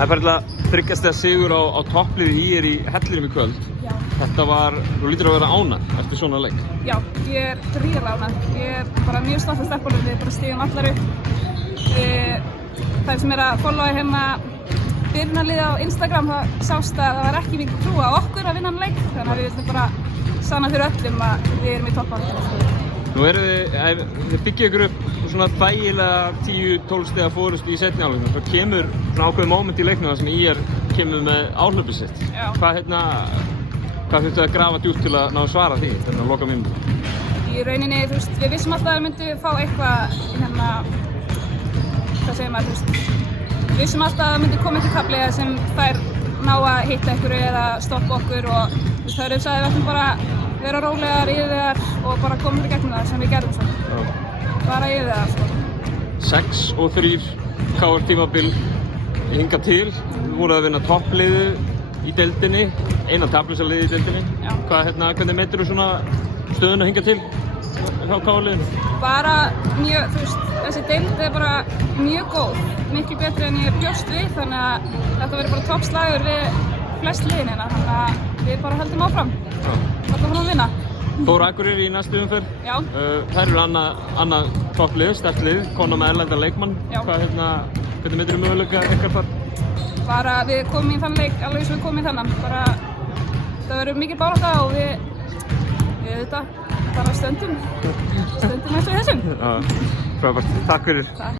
Það er ferðilega þryggjastega sigur á toppliði í í hellinum í kvöld. Já. Þetta var, þú lítur að vera ánægð eftir svona leik. Já, ég er gríðarlega ánægð. Ég er bara mjög stolt af stelpunum, við bara stigum allar upp. Það sem er að followa hérna byrjunarliðið á Instagram, það sást að það var ekki mikið trú á okkur að vinna hann leik. Þannig að við vildum bara sanna fyrir öllum að við erum í toppbaráttunni. Nú þið byggja ykkur upp svona þægilega 10-12 stiga fórustu í seinni hálfleiknum. Svo kemur svona ákveðið moment í leiknum þar sem IR kemur með áhlaupið sitt. Já. Hvað þurftu að grafa djúpt til að ná að svara því þarna á lokamínútu? Í rauninni, þú veist, við vissum alltaf að við myndum fá eitthvað hérna, hvað segir maður, þú veist, við vissum alltaf að það myndi koma eitthvað kafli sem þær ná að hitta einhverju eða stoppa okkur og þú veist, það sagði við ætlum bara vera rólegar, yfirvegaðar og bara koma til gegnum það sem við gerðum svo. Já. Bara yfirvegaðar, sko. 6-3 KR tímabil hingað til. Við vorum að vinna toppliðu í deildinni, eina taplausa liði í deildinni. Já. Hvernig metur þú svona stöðuna hingað til hjá KR-liðinu? Bara mjög, þú veist, þessi deild er bara mjög góð, miklu betri en ég bjóst við, þannig að þetta verður bara toppslagur við flest liðin hérna, þannig að við bara höldum áfram. Höldum áfram að vinna. Þór Akureyri í næstu umferð. Já. Þær eru annað topplið, sterkt lið, kona með erlendan leikmann. Já. Hvernig metur þú möguleika ykkar þar? Bara við komum í þann leik alveg eins og við komum í þennan. Bara það verður mikil barátta og við auðvitað bara stöndum eins og þessum. Frábært. Takk fyrir. Takk.